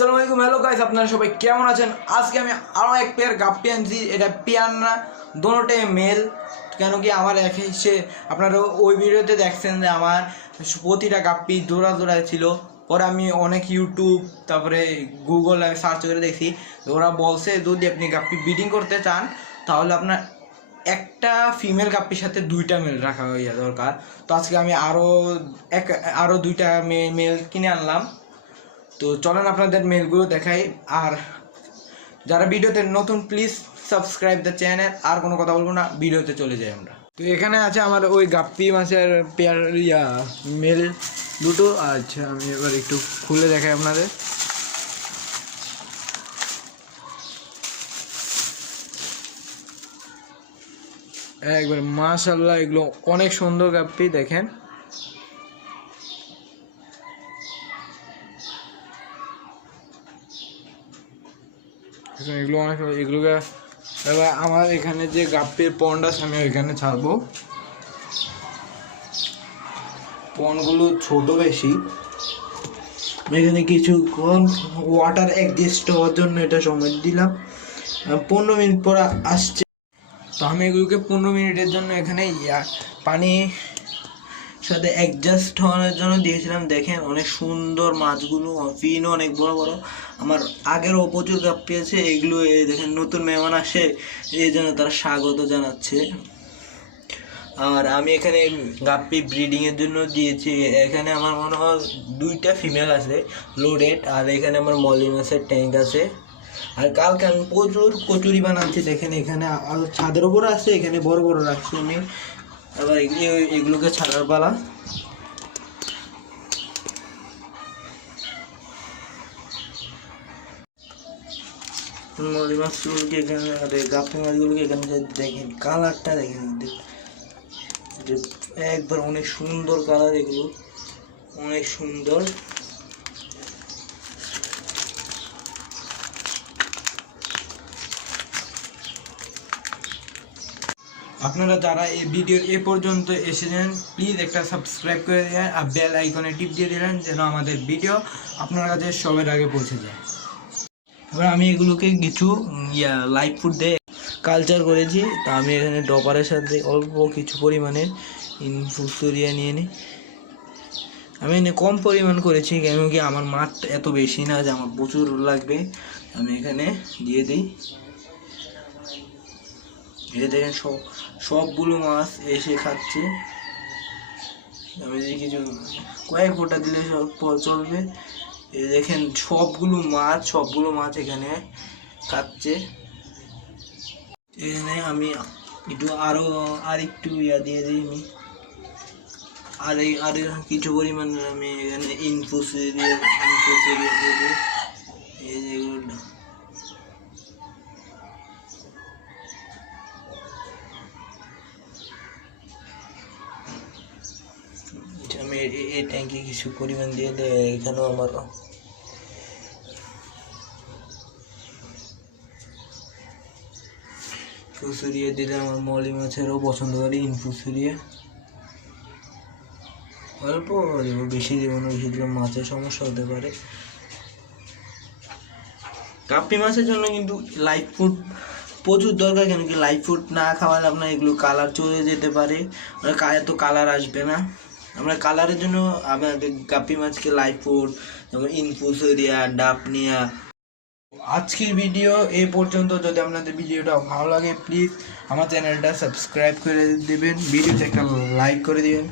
আসসালামু আলাইকুম। Hello guys, আপনারা সবাই কেমন আছেন? আজকে আমি আরও এক পেয়ার গাপ্পি আনছি। এটা পিয়ার না, দোনোটাই মেল। কেন কি আমার সে আপনারা ওই ভিডিওতে দেখছেন যে আমার প্রতিটা গাপ্পি জোড়া জোড়ায় ছিল। পরে আমি অনেক ইউটিউব তারপরে গুগল সার্চ করে দেখি, ওরা বলছে যদি আপনি গাপ্পি ব্রিডিং করতে চান তাহলে আপনার একটা ফিমেল গাপ্পির সাথে দুইটা মেল রাখা হইয়া দরকার। তো আজকে আমি আরও দুইটা মেল কিনে আনলাম। তো চলেন আপনাদের মেলগুলো দেখাই। আর যারা ভিডিওতে নতুন প্লিজ সাবস্ক্রাইব দ্য চ্যানেল। আর কোনো কথা বলবো না, ভিডিওতে চলে যাই আমরা। তো এখানে আছে আমার ওই গাপ্পি মাছের পেয়ার মেল দুটো। আচ্ছা, আমি এবার একটু খুলে দেখাই আপনাদের। একবার মাশাআল্লাহ, এগুলো অনেক সুন্দর গাপ্পি, দেখেন। এগুলোকে এবার আমার এখানে যে গাপ্পির পন্ড আছে আমি ওইখানে ছাড়বো। পন্ডগুলো ছোট বেশি, এখানে কিছুক্ষণ ওয়াটার অ্যাডজাস্ট হওয়ার জন্য এটা সময় দিলাম। 15 মিনিট পর আসছে। তো আমি এগুলোকে 15 মিনিটের জন্য এখানে পানি সাথে অ্যাডজাস্ট হওয়ার জন্য দিয়েছিলাম। দেখেন অনেক সুন্দর মাছগুলো, ফিনও অনেক বড় বড়। আমার আগেরও প্রচুর গাপ্পি আছে, এগুলো দেখেন নতুন মেহমান আসে এই জন্য তারা স্বাগত জানাচ্ছে। আর আমি এখানে গাপ্পি ব্রিডিংয়ের জন্য দিয়েছি। এখানে আমার মনে হয় দুইটা ফিমেল আছে লোডেড, আর এখানে আমার মলি মাছের ট্যাঙ্ক আছে। আর কালকে আমি প্রচুর কচুরি বানাচ্ছি। দেখেন এখানে ছাদের ওপরে আছে, এখানে বড় বড় রাখছি আমি। আবার এগুলোকে ছাড়ার পালা। মলি মাছগুলোকে এখানে, আর গাপ্পি মাছগুলোকে এখানে দেখেন কালারটা দেখেন, একবার অনেক সুন্দর কালার, এগুলো অনেক সুন্দর। আপনারা যারা এই ভিডিওর এ পর্যন্ত এসেছেন প্লিজ একটা সাবস্ক্রাইব করে দেন আর বেল আইকনে টিপ দিয়ে দিলেন যেন আমাদের ভিডিও আপনার কাছে সবার আগে পৌঁছে যায়। এবার আমি এগুলোকে কিছু লাইভ ফুড দিয়ে কালচার করেছি। তা আমি এখানে ডপারের সাথে অল্প কিছু পরিমাণে ইনফুসুরিয়া নিয়ে নিই। আমি এনে কম পরিমাণ করেছি কেন কি আমার মাঠ এত বেশি না যে আমার প্রচুর লাগবে। আমি এখানে দিয়ে দিই। এই দেখেন সবগুলো মাছ এসে খাচ্ছে। আমি যদি কিছু কয়েক ফোঁটা দিলে সব চলবে। এই দেখেন সবগুলো মাছ এখানে খাচ্ছে। এখানে আমি একটু আর একটু দিয়ে দিই আমি আর কিছু পরিমাণে আমি এখানে ইনফুসুরিয়া দিয়ে দিই। এই যেগুলো আমি এই ট্যাঙ্কে কিছু পরিমাণ দিয়ে দেয়। এখানেও আমার ফুসুরিয়া দিলে আমার মলি মাছেরও পছন্দ করে ইনফুসুরিয়া। অল্প দেবো, বেশি দেবো না, বেশি দিলে মাছের সমস্যা হতে পারে। গাপ্পি মাছের জন্য কিন্তু লাইভ ফুড প্রচুর দরকার। কেন কি লাইভ ফুড না খাওয়ালে আপনার এগুলো কালার চলে যেতে পারে, এত কালার আসবে না। আমরা কালারের জন্য আমাদের গাপ্পি মাছকে লাইভ ফুড যেমন ইনফুসুরিয়া, ডাপনিয়া। আজকের ভিডিও এই পর্যন্ত। যদি আপনাদের ভিডিওটা ভালো লাগে প্লিজ আমার চ্যানেলটা সাবস্ক্রাইব করে দেবেন, ভিডিওতে একটা লাইক করে দিবেন।